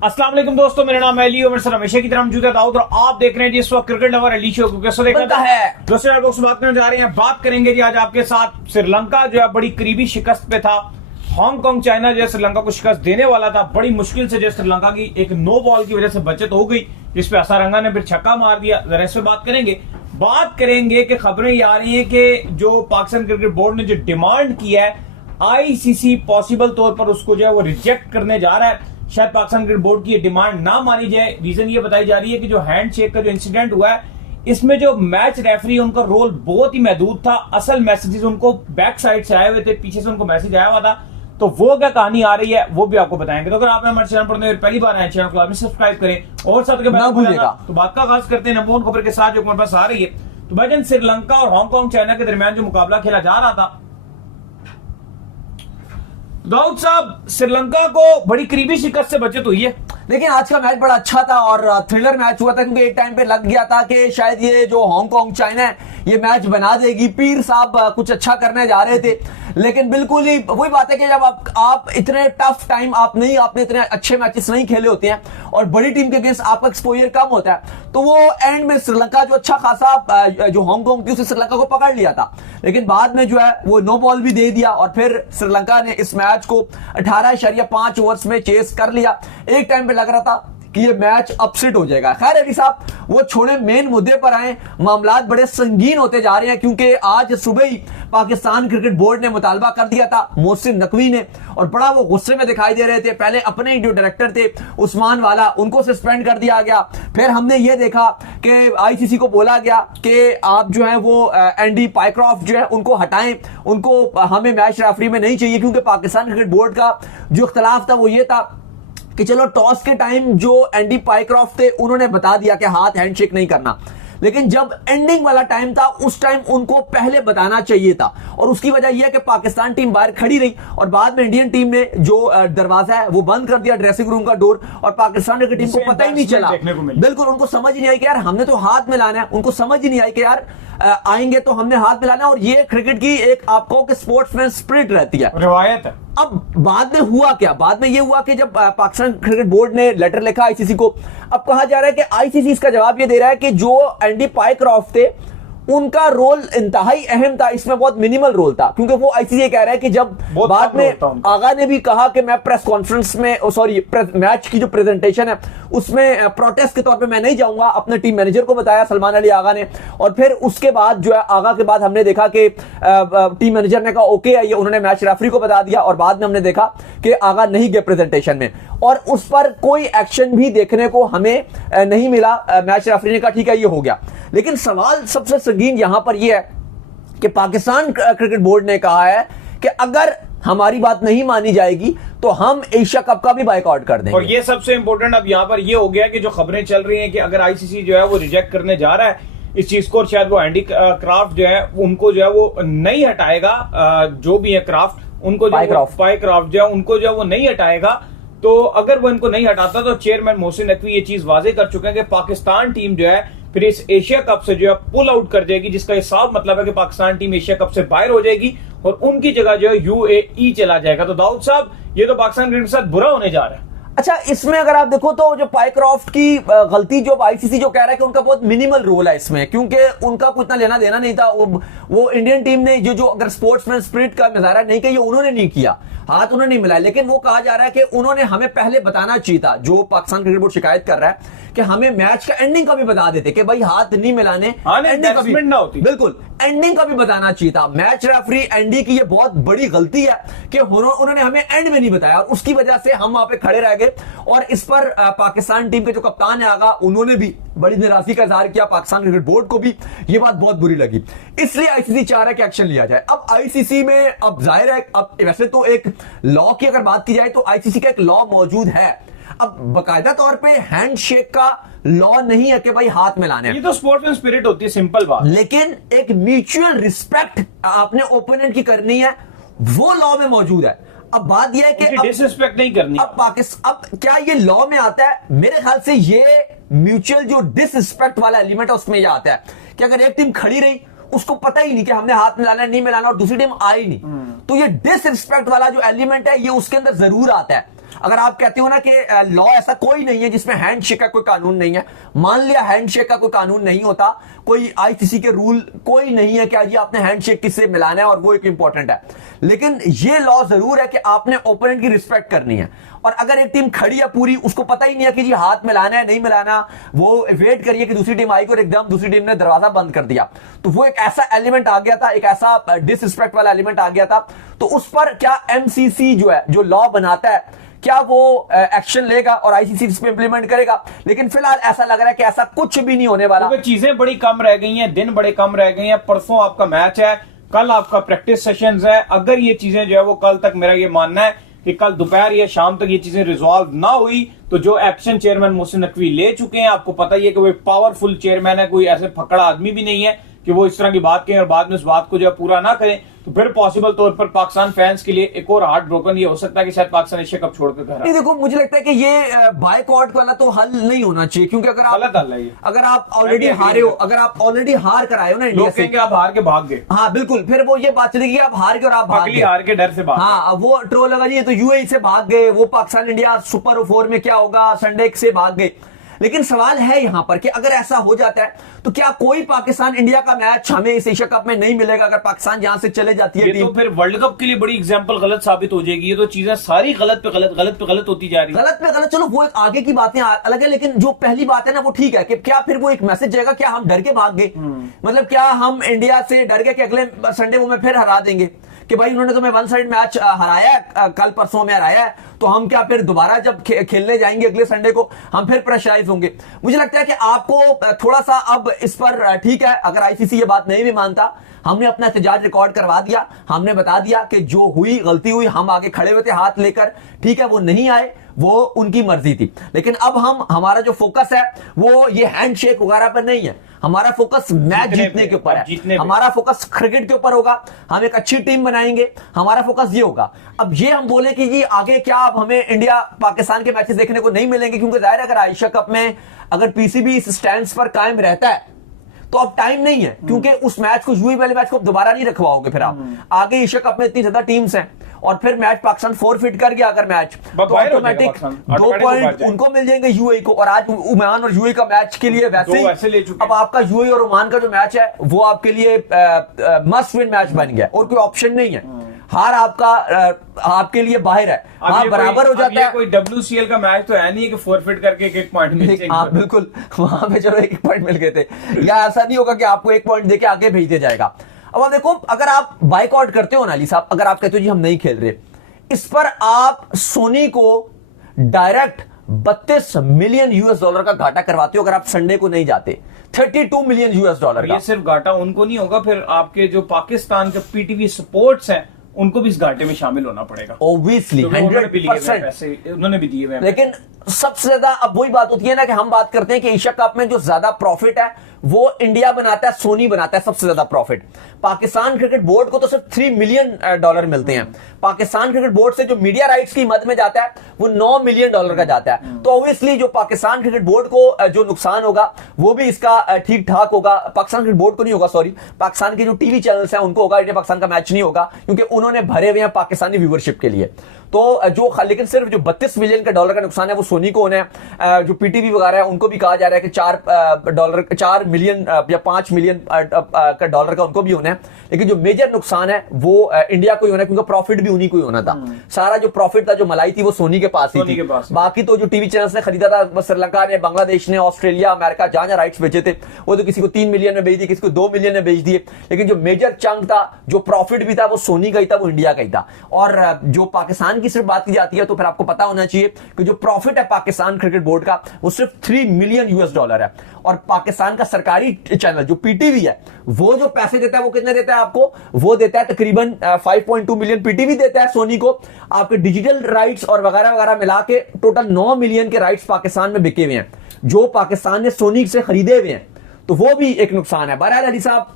अस्सलाम वालेकुम दोस्तों, मेरा नाम है अली और मेरे साथ हमेशा की तरह मौजूद है दाऊद और आप देख रहे हैं जी इस वक्त क्रिकेट लवर अली शो को। कैसे देखा है दोस्तों, यार दोस्तों बात करने जा रहे हैं, बात करेंगे जी आज आपके साथ श्रीलंका जो है बड़ी करीबी शिकस्त पे था। हांगकांग चाइना जो है श्रीलंका को शिकस्त देने वाला था, बड़ी मुश्किल से जो श्रीलंका की एक नो बॉल की वजह से बचत हो गई, जिसपे असारंगा ने फिर छक्का मार दिया। जरा इस पे बात करेंगे कि खबरें ये आ रही है कि जो पाकिस्तान क्रिकेट बोर्ड ने जो डिमांड किया है आईसीसी पॉसिबल तौर पर उसको जो है वो रिजेक्ट करने जा रहा है। शायद पाकिस्तान क्रिकेट बोर्ड की ये डिमांड ना मानी जाए। रीजन ये बताई जा रही है कि जो हैंडशेक का जो इंसिडेंट हुआ है इसमें जो मैच रेफरी उनका रोल बहुत ही महदूद था। असल मैसेजेस उनको बैक साइड से आए हुए थे, पीछे से उनको मैसेज आया हुआ था, तो वो क्या कहानी आ रही है वो भी आपको बताएंगे। तो अगर आपने हमारे चैनल पर पहली बार आए चैनल को आप सब्सक्राइब करें और साथ ना भूलिएगा। तो बात का आगाज करते हैं नंबर वन खबर के साथ जो हमारे पास आ रही है। तो भाईजान श्रीलंका और हांगकांग चाइना के दरमियान जो मुकाबला खेला जा रहा था, दाऊद साहब श्रीलंका को बड़ी करीबी शिकस्त से बचत हुई है। लेकिन आज का मैच बड़ा अच्छा था और थ्रिलर मैच हुआ था, क्योंकि एक टाइम पे लग गया था कि शायद ये जो हांगकांग चाइना है ये मैच बना देगी। पीर साहब कुछ अच्छा करने जा रहे थे, लेकिन बिल्कुल ही वही बात है कि जब आप इतने टफ टाइम आपने इतने अच्छे मैचेस नहीं खेले होते हैं और बड़ी टीम के अगेंस्ट आपका एक्सपोजर कम होता है, तो वो एंड में श्रीलंका जो अच्छा खासा जो हांगकांग थी उसे श्रीलंका को पकड़ लिया था, लेकिन बाद में जो है वो नो बॉल भी दे दिया और फिर श्रीलंका ने इस मैच को 18.5 ओवर्स में चेस कर लिया। एक टाइम पे लग रहा था कि ये मैच अपसेट हो जाएगा। खैर अली साहब वो छोड़े, मेन मुद्दे पर आए। मामलात बड़े संगीन होते जा रहे हैं, क्योंकि आज सुबह ही पाकिस्तान क्रिकेट बोर्ड ने मुतालबा कर दिया था मोहसिन नकवी ने, और बड़ा वो गुस्से में दिखाई दे रहे थे। पहले अपने ही जो डायरेक्टर थे उस्मान वाला, उनको सस्पेंड कर दिया गया। फिर हमने ये देखा कि आईसीसी को बोला गया कि आप जो है वो एंडी पाइक्रॉफ्ट जो है उनको हटाएं, उनको हमें मैच रेफरी में नहीं चाहिए, क्योंकि पाकिस्तान क्रिकेट बोर्ड का जो इख्तलाफ था वो ये था कि चलो टॉस के टाइम जो एंडी पाइक्रॉफ्ट थे उन्होंने बता दिया कि हाथ हैंडशेक नहीं करना, लेकिन जब एंडिंग वाला टाइम था उस टाइम उनको पहले बताना चाहिए था। और उसकी वजह यह है कि पाकिस्तान टीम बाहर खड़ी रही और बाद में इंडियन टीम ने जो दरवाजा है वो बंद कर दिया, ड्रेसिंग रूम का डोर, और पाकिस्तान की टीम को पता ही नहीं चला। बिल्कुल उनको समझ ही नहीं आई कि यार हमने तो हाथ मिलाना है, उनको समझ ही नहीं आई कि यार आएंगे तो हमने हाथ मिलाना है। और ये क्रिकेट की एक आपको स्पोर्ट्समैन स्पिरिट रहती है, रिवायत है। अब बाद में हुआ क्या? बाद में यह हुआ कि जब पाकिस्तान क्रिकेट बोर्ड ने लेटर लिखा आईसीसी को, अब कहा जा रहा है कि आईसीसी इसका जवाब यह दे रहा है कि जो एंडी पाइक्रॉफ्ट थे उनका रोल इंतहाई अहम था, इसमें बहुत मिनिमल रोल था, क्योंकि वो आईसीसी कह रहा है कि जब बाद में आगा ने भी कहा कि मैं प्रेस कॉन्फ्रेंस में मैच की जो प्रेजेंटेशन है उसमें प्रोटेस्ट के तौर पे मैं नहीं जाऊंगा, अपने टीम मैनेजर को बताया सलमान अली आगा ने। और फिर उसके बाद जो है आगा के बाद हमने देखा कि टीम मैनेजर ने कहा ओके है, ये उन्होंने मैच रेफरी को बता दिया, और बाद में हमने देखा कि आगा नहीं गए प्रेजेंटेशन में और उस पर कोई एक्शन भी देखने को हमें नहीं मिला। मैच रेफरी ने कहा ठीक है ये हो गया, लेकिन सवाल सबसे संगीन यहां पर यह है कि पाकिस्तान क्रिकेट बोर्ड ने कहा है कि अगर हमारी बात नहीं मानी जाएगी तो हम एशिया कप का भी बाइकआउट कर देंगे। और ये सबसे इंपॉर्टेंट अब यहां पर ये हो गया कि जो खबरें चल रही हैं कि अगर आईसीसी जो है वो रिजेक्ट करने जा रहा है इस चीज को, और शायद वो एंडी क्राफ्ट जो है उनको जो है वो नहीं हटाएगा, जो भी है क्राफ्ट उनको पाइक्राफ्ट जो है उनको जो है वो नहीं हटाएगा। तो अगर वो इनको नहीं हटाता तो चेयरमैन मोहसिन नकवी ये चीज वाजे कर चुके हैं कि पाकिस्तान टीम जो है फिर इस एशिया कप से जो है पुल आउट कर जाएगी, जिसका ये साफ मतलब है कि पाकिस्तान टीम एशिया कप से बाहर हो जाएगी और उनकी जगह जो है यूएई चला जाएगा। तो दाऊद साहब ये तो पाकिस्तान क्रिकेट के साथ बुरा होने जा रहा है। अच्छा, इसमें अगर आप देखो तो जो पाइक्रॉफ्ट की गलती, जो आईसीसी जो कह रहा है कि उनका बहुत मिनिमल रोल है इसमें, क्योंकि उनका कुछ इतना लेना देना नहीं था। वो इंडियन टीम ने जो अगर स्पोर्ट्समैन स्पिरिट का मुजाहरा नहीं किया, उन्होंने नहीं किया, हाथ उन्होंने नहीं मिलाया, लेकिन वो कहा जा रहा है कि उन्होंने हमें पहले बताना चाहिए था। जो पाकिस्तान क्रिकेट बोर्ड शिकायत कर रहा है कि हमें मैच का एंडिंग का भी बता देते कि भाई हाथ नहीं मिलाने, एंडिंग का भी ना होती, बिल्कुल एंडिंग का भी बताना चाहिए था। मैच रेफरी एंडी की ये बहुत बड़ी गलती है कि उन्होंने हमें एंड में नहीं बताया और उसकी वजह से हम वहां पे खड़े रह गए। और इस पर पाकिस्तान टीम के जो कप्तान है आगा, उन्होंने भी बड़ी निराशा का इजहार किया। पाकिस्तान क्रिकेट बोर्ड को भी ये बात बहुत बुरी लगी, इसलिए आईसीसी चाह रहा है कि एक्शन लिया जाए। अब आईसीसी में अब जाहिर है, अब वैसे तो एक लॉ की अगर बात की जाए तो आईसीसी का एक लॉ मौजूद है, अब बकायदा तौर पे हैंडशेक का लॉ नहीं है कि भाई हाथ मिलाने, ये तो स्पोर्ट्समैन स्पिरिट होती है, सिंपल बात। लेकिन एक म्यूचुअल रिस्पेक्ट आपने ओपोनेंट की करनी है, वो लॉ में मौजूद है। अब बात यह है कि डिसरिस्पेक्ट नहीं करनी। अब पाकिस्तान, अब क्या ये लॉ में आता है? मेरे ख्याल से ये म्यूचुअल जो डिसरिस्पेक्ट वाला एलिमेंट है उसमें यह आता है कि अगर एक टीम खड़ी रही, उसको पता ही नहीं कि हमने हाथ मिलाना नहीं मिलाना, और दूसरी टीम आई नहीं, तो ये डिसरिस्पेक्ट वाला जो एलिमेंट है ये उसके अंदर जरूर आता है। अगर आप कहते हो ना कि लॉ ऐसा कोई नहीं है जिसमें हैंडशेक का कोई कानून नहीं है, मान लिया हैंडशेक का कोई कानून नहीं होता, कोई आईसीसी के रूल कोई नहीं है कि जी आपने हैंडशेक किससे मिलाना है और वो एक इंपॉर्टेंट है, लेकिन ये लॉ जरूर है कि आपने ओपोनेंट की रिस्पेक्ट करनी है। और अगर एक टीम खड़ी है पूरी, उसको पता ही नहीं है कि जी हाथ मिलाना है नहीं मिलाना, वो वेट करिए कि दूसरी टीम आएगी और एकदम दूसरी टीम ने दरवाजा बंद कर दिया, तो वो एक ऐसा एलिमेंट आ गया था, एक ऐसा डिसरिस्पेक्ट वाला एलिमेंट आ गया था। तो उस पर क्या एमसीसी जो है, जो लॉ बनाता है, क्या वो एक्शन लेगा और आईसीसी इस पे इंप्लीमेंट करेगा? लेकिन फिलहाल ऐसा लग रहा है कि ऐसा कुछ भी नहीं होने वाला, क्योंकि चीजें बड़ी कम रह गई हैं, दिन बड़े कम रह गए हैं। परसों आपका मैच है, कल आपका प्रैक्टिस सेशंस है। अगर ये चीजें जो है वो कल तक, मेरा ये मानना है कि कल दोपहर या शाम तक ये चीजें रिजॉल्व ना हुई तो जो एक्शन चेयरमैन मोहसिन नकवी ले चुके हैं, आपको पता ही है कि वो एक पावरफुल चेयरमैन है, कोई ऐसे फकड़ा आदमी भी नहीं है कि वो इस तरह की बात करें और बाद में उस बात को जो है पूरा ना करें, तो फिर पॉसिबल तौर पर पाकिस्तान फैंस के लिए एक और हार्ट ब्रोकन ये हो सकता है कि शायद पाकिस्तान एशिया कप छोड़कर घर नहीं। देखो, मुझे लगता है कि ये बायकॉट वाला तो हल नहीं होना चाहिए, क्योंकि अगर आप गलत हल है ये। अगर आप ऑलरेडी हारे हो, अगर आप ऑलरेडी हार कर आए हो ना इंडिया लोग से, कहेंगे आप हार के भाग गए। हाँ बिल्कुल, फिर वो ये बात चलेगी आप हार के और आप भाग अगली गए, हार के डर से भाग गए। हाँ वो ट्रोल लगा जी तो यूएई से भाग गए, वो पाकिस्तान इंडिया सुपर 4 में क्या होगा संडे से भाग गए। लेकिन सवाल है यहां पर कि अगर ऐसा हो जाता है तो क्या कोई पाकिस्तान इंडिया का मैच हमें इस एशिया कप में नहीं मिलेगा अगर पाकिस्तान यहां से चले जाती है ये टीम? तो फिर वर्ल्ड कप के लिए बड़ी एग्जांपल गलत साबित हो जाएगी। ये तो चीजें सारी गलत पे गलत, गलत पे गलत होती जा रही है। गलत पे गलत, चलो वो एक आगे की बातें अलग है, लेकिन जो पहली बात है ना वो ठीक है कि क्या फिर वो एक मैसेज जाएगा, क्या हम डर के भाग गए? मतलब क्या हम इंडिया से डर गए कि अगले संडे वो में फिर हरा देंगे कि भाई उन्होंने तो मैं वन साइड मैच हराया है, कल परसों में हराया है, तो हम क्या फिर दोबारा जब खेलने जाएंगे अगले संडे को हम फिर प्रेशराइज होंगे? मुझे लगता है कि आपको थोड़ा सा अब इस पर ठीक है, अगर आईसीसी ये बात नहीं भी मानता, हमने अपना एहतजाज रिकॉर्ड करवा दिया, हमने बता दिया कि जो हुई गलती हुई, हम आगे खड़े हुए थे हाथ लेकर, ठीक है, वो नहीं आए, वो उनकी मर्जी थी। लेकिन अब हमारा जो फोकस है वो ये हैंडशेक वगैरह पर नहीं है, हमारा फोकस मैच जीतने के ऊपर है, हमारा फोकस क्रिकेट के ऊपर होगा, हम एक अच्छी टीम बनाएंगे, हमारा फोकस ये होगा। अब ये हम बोले कि जी आगे क्या अब हमें इंडिया पाकिस्तान के मैचेस देखने को नहीं मिलेंगे, क्योंकि जाहिर है अगर एशिया कप में अगर पीसीबी इस स्टैंड पर कायम रहता है तो अब टाइम नहीं है, क्योंकि उस मैच को, यूएई वाले मैच को दोबारा नहीं रखवाओगे। फिर आप आगे एशिया कप में इतनी ज्यादा टीम्स हैं और फिर मैच पाकिस्तान फोरफिट कर गया अगर मैच, तो ऑटोमेटिक 2 पॉइंट उनको मिल जाएंगे यूएई को। और आज ओमान और यूएई का मैच के लिए वैसे ही अब आपका यूएई और ओमान का जो मैच है वो आपके लिए मस्ट विन मैच बन गया और कोई ऑप्शन नहीं है, हार आपके लिए बाहर है, हाँ बराबर हो जाता है। कोई WCL का मैच तो है नहीं कि फोरफिट करके एक पॉइंट मिल जाएगा। हाँ बिल्कुल, वहां पे चलो एक पॉइंट मिल गए थे, या ऐसा नहीं होगा कि आपको एक पॉइंट देके आगे भेज दिया जाएगा। अब आप देखो, अगर आप बाइकआउट करते हो ना अली साहब, अगर आप कहते हो जी हम नहीं खेल रहे, इस पर आप सोनी को डायरेक्ट 32 मिलियन US$ का घाटा करवाते हो अगर आप संडे को नहीं जाते, 32 मिलियन US$ का। ये सिर्फ घाटा उनको नहीं होगा, फिर आपके जो पाकिस्तान के पीटीवी सपोर्ट्स हैं उनको भी इस घाटे में शामिल होना पड़ेगा। ऑब्वियसली 100% उन्होंने भी दिए हुए। लेकिन सबसे ज्यादा अब वही बात होती है ना कि हम बात करते हैं कि एशिया कप में जो ज्यादा प्रॉफिट है वो इंडिया बनाता है, सोनी बनाता है सबसे ज्यादा प्रॉफिट। पाकिस्तान क्रिकेट बोर्ड को तो सिर्फ $3 मिलियन मिलते हैं। पाकिस्तान क्रिकेट बोर्ड से जो मीडिया राइट्स की मद में जाता है वो $9 मिलियन का जाता है। तो ऑब्वियसली जो पाकिस्तान क्रिकेट बोर्ड को जो नुकसान होगा वो भी इसका ठीक ठाक होगा। पाकिस्तान क्रिकेट बोर्ड को नहीं होगा, सॉरी, पाकिस्तान के जो टीवी चैनल्स हैं उनको होगा, इंडिया पाकिस्तान का मैच नहीं होगा क्योंकि उन्होंने भरे हुए हैं पाकिस्तानी व्यूवरशिप के लिए। तो जो लेकिन सिर्फ जो $32 मिलियन का नुकसान है वो सोनी को होना है। जो पीटीवी वगैरह है उनको भी कहा जा रहा है कि $4 मिलियन या $5 मिलियन का उनको भी होना है। लेकिन जो मेजर नुकसान है वो इंडिया को ही होना है क्योंकि प्रॉफिट भी उन्हीं को ही होना था। सारा जो प्रॉफिट था, जो मलाई थी, वो सोनी के पास ही थी। बाकी तो जो टीवी चैनल्स ने खरीदा था, श्रीलंका ने, बांग्लादेश ने, ऑस्ट्रेलिया, अमेरिका, जहां राइट्स बेचे थे, वो तो किसी को 3 मिलियन में बेच दिए, किसी को 2 मिलियन में बेच दिए। लेकिन जो मेजर चंक था, जो प्रॉफिट भी था, वो सोनी का ही था, वो इंडिया का ही था। और जो पाकिस्तान की सिर्फ बात की जाती है तो फिर आपको पता होना चाहिए कि जो प्रॉफिट है पाकिस्तान क्रिकेट बोर्ड का वो सिर्फ $3 मिलियन है। और पाकिस्तान का सरकारी चैनल जो पीटीवी है वो जो पैसे देता है वो कितने देता है आपको? वो देता है तकरीबन 5.2 मिलियन पीटीवी देता है सोनी को। आपके डिजिटल राइट्स और वगैरह वगैरह मिला के टोटल 9 मिलियन के राइट्स पाकिस्तान में बिके हुए हैं जो पाकिस्तान ने सोनी से खरीदे हुए हैं। तो वो भी एक नुकसान है। बहरहाल अली साहब,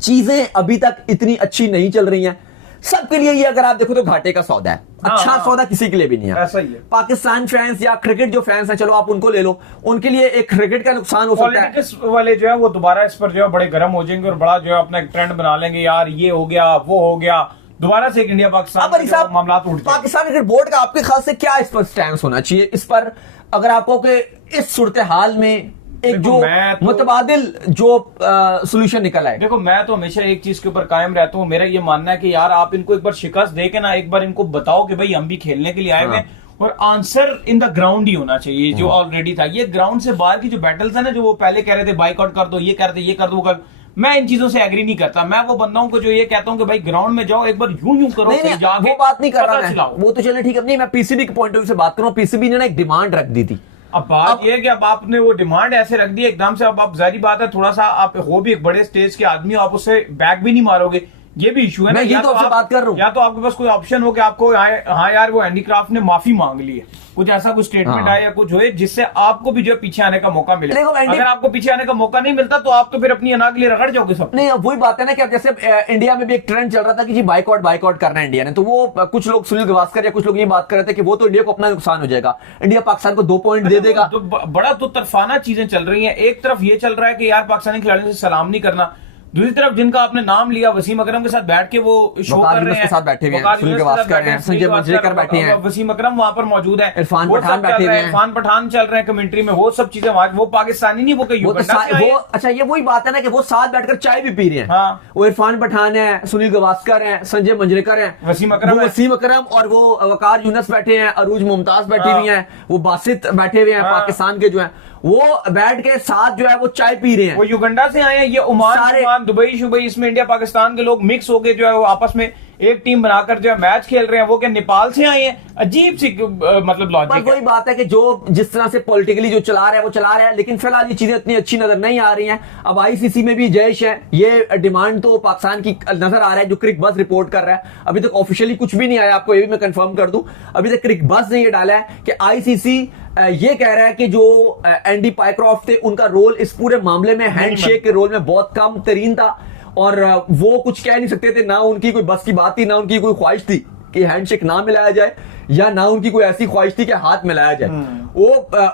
चीजें अभी तक इतनी अच्छी नहीं चल रही हैं सबके लिए। ये अगर आप देखो तो घाटे का सौदा है, अच्छा सौदा किसी के लिए भी नहीं है। ऐसा ही है। पाकिस्तान फैंस या क्रिकेट जो फैंस हैं, चलो आप उनको ले लो, उनके लिए एक क्रिकेट का नुकसान हो सकता है। पॉलिटिक्स वाले जो है वो दोबारा इस पर जो है बड़े गर्म हो जाएंगे और बड़ा जो है अपना एक ट्रेंड बना लेंगे, यार ये हो गया वो हो गया, दोबारा से एक इंडिया पाकिस्तान अब अली के साहब, मामला उठ जाएंगे। पाकिस्तान क्रिकेट बोर्ड का आपके ख्याल से क्या इस पर स्टैंड होना चाहिए, इस पर अगर आपको कि इस सूरत हाल में एक देखो, जो मैं तो- मुतबादिल जो सोल्यूशन निकल आए? देखो, मैं तो हमेशा एक चीज के ऊपर कायम रहता हूँ। मेरा ये मानना है कि यार आप इनको एक बार शिकस्त दे के ना, एक बार इनको बताओ कि भाई हम भी खेलने के लिए आए हुए हैं, और आंसर इन द ग्राउंड ही होना चाहिए जो ऑलरेडी था। ये ग्राउंड से बाहर की जो बैटल्स है ना, जो वो पहले कह रहे थे बाइकआउट कर दो, ये कर दो, ये कर दो, वो कर, मैं इन चीजों से एग्री नहीं करता। मैं वो बंदाओं को जो ये कहता हूं कि भाई ग्राउंड में जाओ, एक बार यूं करो, नहीं, फिर नहीं, जाके वो बात नहीं कर पता रहा मैं, चलाओ। वो तो चले ठीक है, नहीं मैं पीसीबी के पॉइंट ऑफ व्यू से बात करूं। पीसीबी ने ना एक डिमांड रख दी थी। अब बात ये है कि अब आपने वो डिमांड ऐसे रख दी एकदम से, अब आप जाहिर बात है थोड़ा सा आप हो भी एक बड़े स्टेज के आदमी हो, आप उससे बैक भी नहीं मारोगे, ये भी इशू है ना। मैं ये या तो आपसे आप- बात कर रहा हूं। या तो आपके पास कोई ऑप्शन हो कि आपको हाँ यार वो हैंडीक्राफ्ट ने माफी मांग ली है, कुछ ऐसा कुछ स्टेटमेंट हाँ। आए या कुछ हो जिससे आपको भी जो है पीछे आने का मौका मिले। देखो, अगर आपको पीछे आने का मौका नहीं मिलता तो आप तो फिर अपनी अना के लिए रगड़ जाओगे सब। नहीं, अब वही बात है ना कि अब जैसे इंडिया में भी एक ट्रेंड चल रहा था कि जी बाइकआउट करना है इंडिया ने, तो वो कुछ लोग सुनील गावस्कर या कुछ लोग ये बात कर रहे थे कि वो तो इंडिया को अपना नुकसान हो जाएगा, इंडिया पाकिस्तान को 2 पॉइंट दे देगा। तो बड़ा तो तरफाना चीजें चल रही हैं। एक तरफ ये चल रहा है कि यार पाकिस्तानी खिलाड़ियों से सलाम नहीं करना, दूसरी तरफ जिनका आपने नाम लिया वसीम अकरम के साथ बैठ के वो शो वकार कर रहे यूनुस हैं, के साथ बैठे हुए हैं, वकार सुनील यूनुस के साथ गावस्कर बैठे हैं, संजय मंजरेकर बैठे हैं, वसीम अकरम वहां पर मौजूद है, इरफान वो पठान सब चल बैठे रहा हुए है, हैं। इरफान पठान चल रहे हैं कमेंट्री में, वो सब चीजें वहां, वो पाकिस्तानी नहीं, वो वो तो युगांडा से आए वो हैं। अच्छा, ये वही बात है ना कि वो साथ बैठकर चाय भी पी रहे हैं। हाँ। वो इरफान पठान है, सुनील गावस्कर है, संजय मंजरेकर है, वसीम अकरम वो है। वसीम अकरम और वो वकार यूनुस बैठे हैं, अरूज मुमताज बैठी हाँ। हुई हैं, वो बासित बैठे हुए हैं, हाँ। पाकिस्तान के जो हैं, वो बैठ के साथ जो है वो चाय पी रहे हैं। वो युगांडा से आए हैं, ये ओमान सारे- दुबई शुबई, इसमें इंडिया पाकिस्तान के लोग मिक्स होके जो है वो आपस में एक टीम बनाकर जो है मैच खेल रहे हैं। वो क्या नेपाल से आए हैं? अजीब सी मतलब पर लॉजिक वही है। बात है कि जो जिस तरह से पॉलिटिकली जो चला रहा है वो चला रहा है, लेकिन फिलहाल ये चीजें इतनी अच्छी नजर नहीं आ रही हैं। अब आईसीसी में भी जयश है, ये डिमांड तो पाकिस्तान की नजर आ रहा है, जो क्रिक बस रिपोर्ट कर रहा है। अभी तक ऑफिशियली कुछ भी नहीं आया, आपको ये भी मैं कंफर्म कर दूं, अभी तक क्रिक बस ने ये डाला है कि आईसीसी ये कह रहा है कि जो एंडी पाइक्रॉफ्ट थे उनका रोल इस पूरे मामले में हैंडशेक के रोल में बहुत कम तरीन था, और वो कुछ कह नहीं सकते थे, ना उनकी कोई बस की बात थी, ना उनकी कोई ख्वाहिश थी कि हैंडशेक ना मिलाया जाए, या ना उनकी कोई ऐसी ख्वाहिश थी कि हाथ मिलाया जाए। वो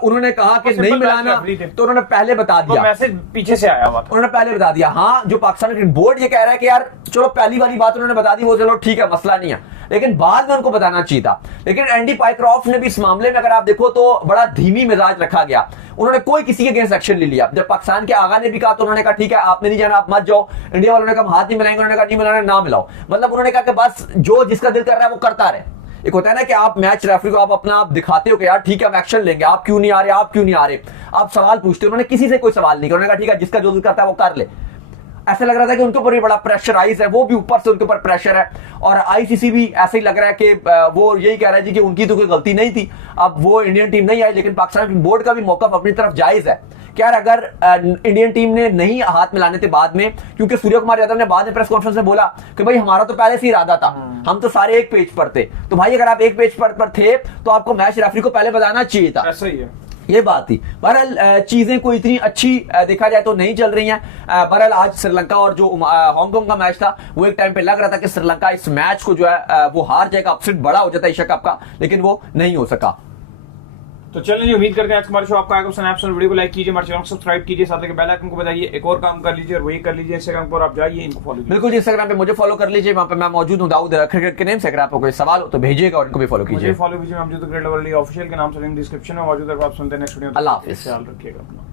उन्होंने कहा कि वो नहीं simple मिलाना, बात है, तो उन्होंने पहले बता वो दिया, मैसेज पीछे से आया हुआ था। उन्होंने पहले बता दिया। हाँ, जो पाकिस्तान क्रिकेट बोर्ड ये कह रहा है कि यार चलो पहली वाली बात उन्होंने बता दी, वो चलो ठीक है, मसला नहीं है, लेकिन बाद में उनको बताना चाहिए था। लेकिन एंडी पाइक्रॉफ्ट ने भी इस मामले में अगर आप देखो तो बड़ा धीमी मिजाज रखा गया, उन्होंने कोई किसी के अगेंस्ट एक्शन नहीं लिया। जब पाकिस्तान के आगा ने भी कहा तो उन्होंने कहा ठीक है, आपने नहीं जाना, आप मत जाओ। इंडिया वालों ने कहा हाथ नहीं मिलाएंगे, उन्होंने कहा नहीं मिलाना, ना मिलाओ। मतलब उन्होंने कहा कि बस जो जिसका दिल कर रहा है वो करता रहे। एक होता है ना कि आप मैच रेफरी को आप अपना आप दिखाते हो कि यार ठीक है हम एक्शन लेंगे, आप क्यों नहीं आ रहे, आप क्यों नहीं आ रहे, आप सवाल पूछते हो। उन्होंने किसी से कोई सवाल नहीं किया, उन्होंने कहा ठीक है जिसका जो दिल करता है वो कर ले। ऐसा लग रहा था कि उनके ऊपर भी बड़ा प्रेशराइज है, वो भी ऊपर से उनके ऊपर प्रेशर है, और आईसीसी भी ऐसे ही लग रहा है कि वो यही कह रहा है जी कि उनकी तो कोई गलती नहीं थी, अब वो इंडियन टीम नहीं आई। लेकिन पाकिस्तान बोर्ड का भी मौका अपनी तरफ जायज है कि यार अगर इंडियन टीम ने नहीं हाथ मिलाने थे बाद में, क्योंकि सूर्य कुमार यादव ने बाद में प्रेस कॉन्फ्रेंस में बोला कि भाई हमारा तो पहले से ही इरादा था, हम तो सारे एक पेज पर थे। तो भाई अगर आप एक पेज पर थे तो आपको मैच रेफरी को पहले बताना चाहिए था। ऐसा ही है, ये बात थी। बहरहाल चीजें कोई इतनी अच्छी देखा जाए तो नहीं चल रही हैं। बहरहाल आज श्रीलंका और जो हांगकांग का मैच था, वो एक टाइम पे लग रहा था कि श्रीलंका इस मैच को जो है वो हार जाएगा, अपसेट बड़ा हो जाता है एशिया कप का, लेकिन वो नहीं हो सका। तो चलिए जी, उम्मीद करते हैं आज हमारे शो आपका आएगा पसंद। आप वीडियो को लाइक कीजिए, हमारे चैनल को सब्सक्राइब कीजिए, साथ में बेल आइकन को बजाइए, एक और काम कर लीजिए और वही कर लीजिए इंस्टाग्राम पर आप जाइए, इनको फॉलो कीजिए। बिल्कुल जी, इंस्टाग्राम पे मुझे फॉलो कर लीजिए, वहां पे मैं मौजूद हूँ दाऊद क्रिकेट के नेम से। अगर आपको कोई सवाल हो तो भेजिएगा और इनको भी फॉलो मुझे कीजिए। फॉलो कीजिए, हम जो क्रिकेट वर्ल्ड लीग ऑफिशियल के नाम से लिंक डिस्क्रिप्शन में मौजूद है। आप सुनते हैं नेक्स्ट वीडियो। अल्लाह हाफिज़। ख्याल रखिएगा अपना।